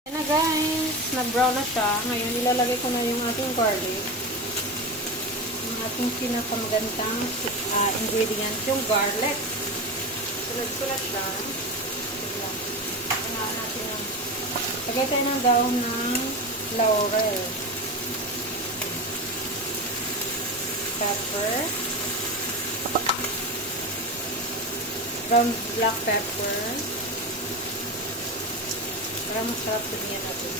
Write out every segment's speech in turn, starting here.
Ayan na guys, nag-brown na siya. Ngayon, ilalagay ko na yung ating garlic. Yung ating pinakamagandang ingredient, yung garlic. Sulat-sulat siya. Tingnan natin yung... Lagay tayo ng daon ng laurel. Pepper. Ground black pepper. Para masarap din yan natin.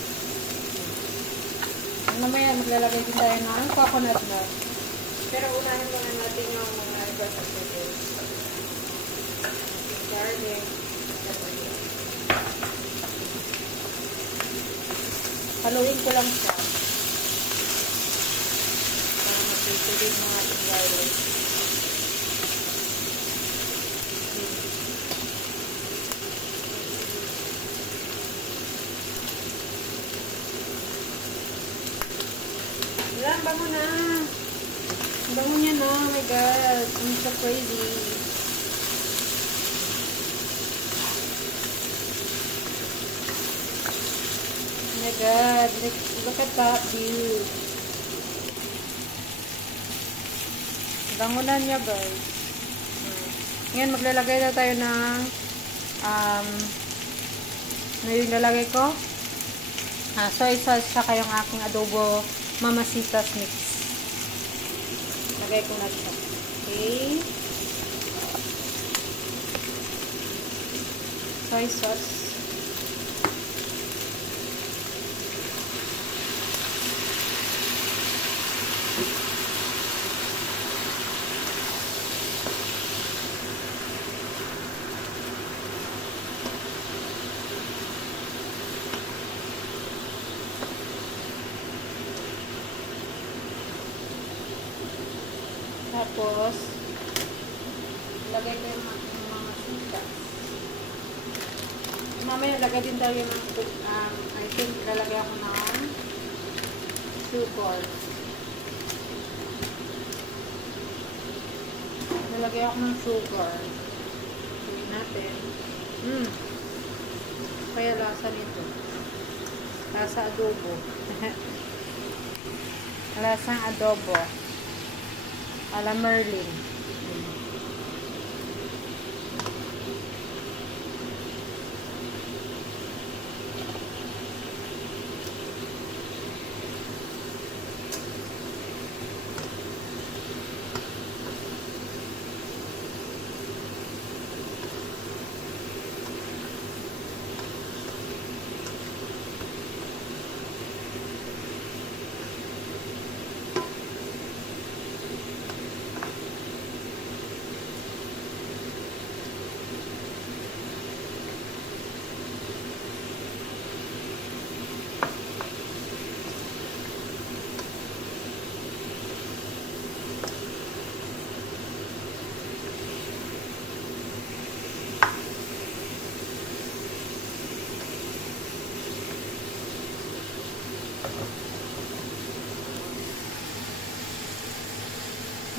Mamaya maglalagay din tayo ng coconut milk. Pero unahin muna natin yung mga iba sa tubig. Garlic. Haluin ko lang siya. Para matutulid ng ating garlic. Wala, bango na. Bango niya na. Oh my God. I'm so crazy. Oh my God. Look at that view. Bango na niya, guys. Ngayon, maglalagay na tayo ng ano yung lalagay ko? Soy sauce saka yung aking adobo Mamacita's mix. Lagay ko na siya. Okay. Soy sauce. Tapos, lagay ko yung mga sita. Mamaya, lagay din tayo ng, I think, lalagay ako ng sugar. Lalagay ako ng sugar. Gawin natin. Kaya lasa nito. Lasa adobo. Lasang adobo. Ala Merlin.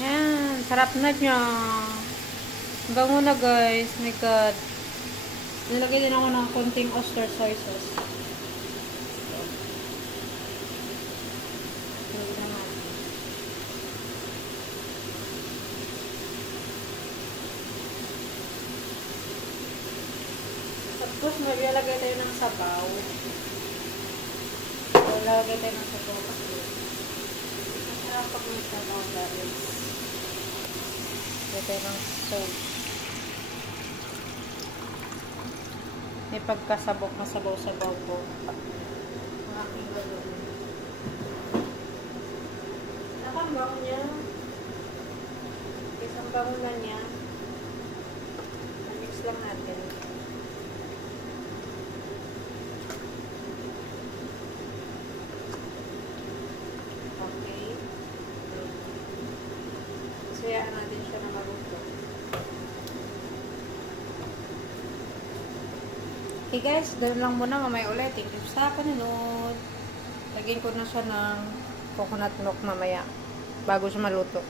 Yan, sarap na niya. Bango na guys. My God. Nilagay din ako ng konting oyster soy sauce. Tapos maglalagay tayo ng sabaw. Maglalagay tayo ng sabaw kasi masarap pag may sabaw guys. Lagay tayo ng sauce. May pagkasabok na sabaw-sabaw po. Ang aking gagawin. Nakambang niya. Isang bango na niya. Mix lang natin. Okay. Sayaan natin siya na maluto. Okay guys, doon lang muna, mamaya ulit. Thank you sa panonood. Lagyan ko na siya ng coconut milk mamaya bago siya maluto.